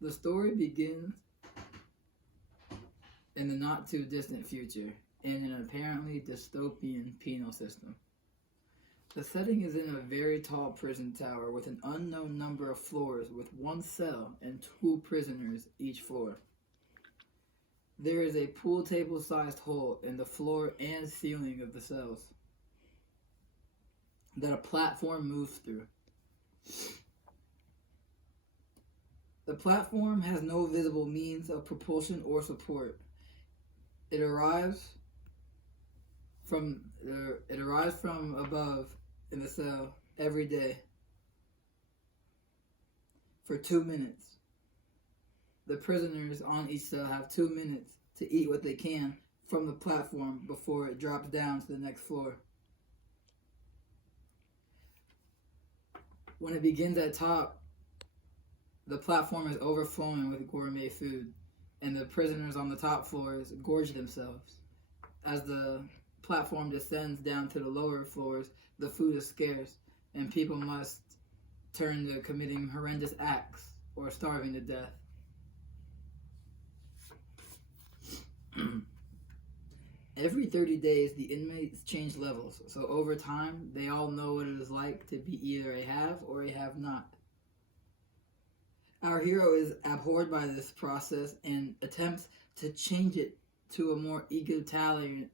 The story begins in the not too distant future in an apparently dystopian penal system. The setting is in a very tall prison tower with an unknown number of floors with one cell and two prisoners each floor. There is a pool table sized hole in the floor and ceiling of the cells that a platform moves through. The platform has no visible means of propulsion or support. It arrives from above in the cell every day for 2 minutes. The prisoners on each cell have 2 minutes to eat what they can from the platform before it drops down to the next floor. When it begins at top, the platform is overflowing with gourmet food, and the prisoners on the top floors gorge themselves. As the platform descends down to the lower floors, the food is scarce, and people must turn to committing horrendous acts or starving to death. Every 30 days, the inmates change levels, so over time, they all know what it is like to be either a have or a have not. Our hero is abhorred by this process and attempts to change it to a more egalitarian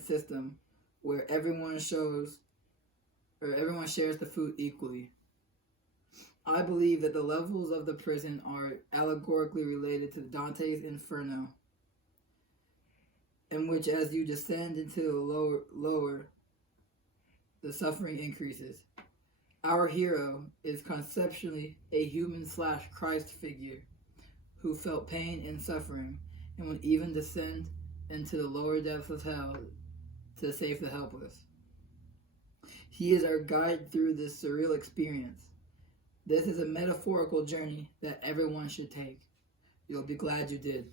system where everyone shares the food equally. I believe that the levels of the prison are allegorically related to Dante's Inferno, in which as you descend into the lower, the suffering increases. Our hero is conceptually a human/Christ figure who felt pain and suffering and would even descend into the lower depths of hell to save the helpless. He is our guide through this surreal experience. This is a metaphorical journey that everyone should take. You'll be glad you did.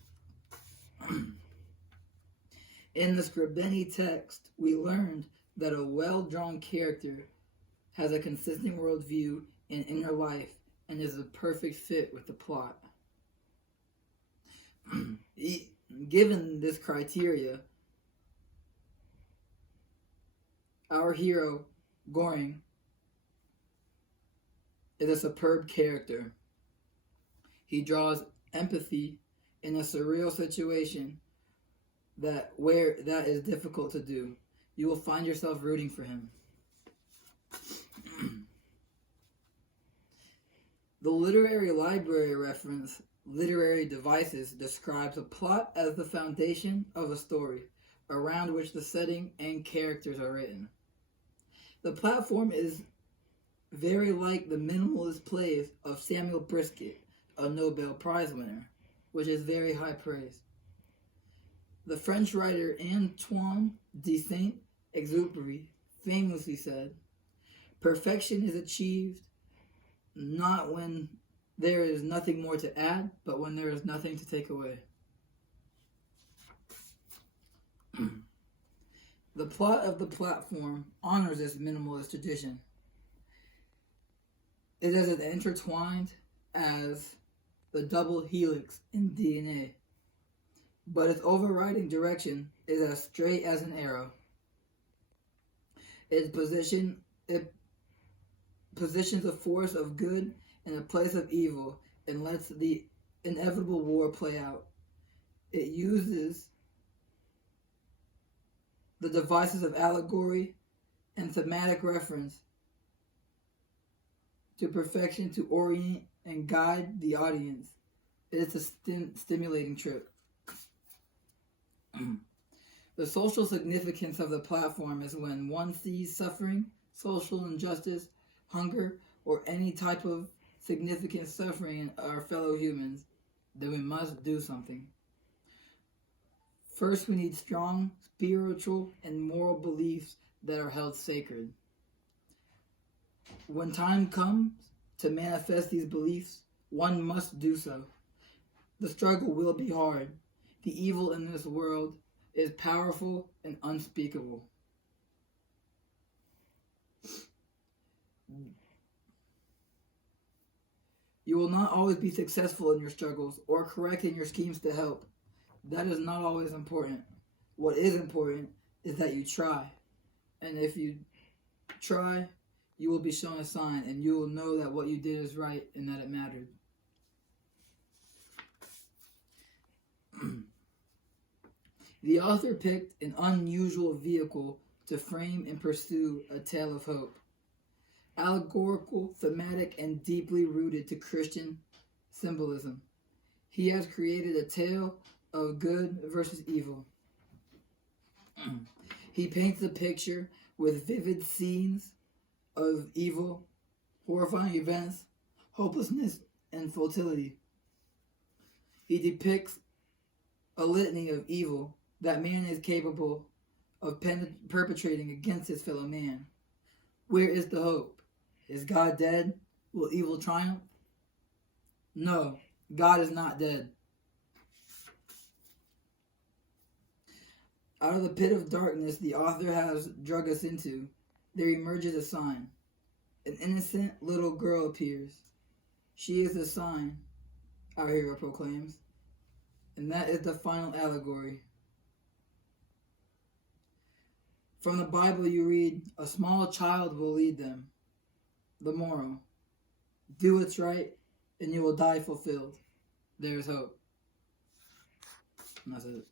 In the Scribeni text, we learned that a well-drawn character has a consistent worldview and inner life and is a perfect fit with the plot. Given this criteria, our hero, Goring, is a superb character. He draws empathy in a surreal situation that is difficult to do. You will find yourself rooting for him. The literary library reference, Literary Devices, describes a plot as the foundation of a story, around which the setting and characters are written. The platform is very like the minimalist plays of Samuel Beckett, a Nobel Prize winner, which is very high praise. The French writer Antoine de Saint-Exupéry famously said, "Perfection is achieved not when there is nothing more to add, but when there is nothing to take away." The plot of the platform honors this minimalist tradition. It is as intertwined as the double helix in DNA, but its overriding direction is as straight as an arrow. It positions a force of good in a place of evil and lets the inevitable war play out. It uses the devices of allegory and thematic reference to perfection to orient and guide the audience. It is a stimulating trip. The social significance of the platform is when one sees suffering, social injustice, hunger, or any type of significant suffering in our fellow humans, then we must do something. First, we need strong spiritual and moral beliefs that are held sacred. When time comes to manifest these beliefs, one must do so. The struggle will be hard. The evil in this world is powerful and unspeakable. You will not always be successful in your struggles or correct in your schemes to help. That is not always important. What is important is that you try. And if you try, you will be shown a sign and you will know that what you did is right and that it mattered. The author picked an unusual vehicle to frame and pursue a tale of hope. Allegorical, thematic, and deeply rooted to Christian symbolism. He has created a tale of good versus evil. He paints a picture with vivid scenes of evil, horrifying events, hopelessness, and futility. He depicts a litany of evil that man is capable of perpetrating against his fellow man. Where is the hope? Is God dead? Will evil triumph? No, God is not dead. Out of the pit of darkness the author has drug us into, there emerges a sign. An innocent little girl appears. She is the sign, our hero proclaims, and that is the final allegory. From the Bible you read, a small child will lead them. The moral, do what's right and you will die fulfilled. There is hope. And that's it.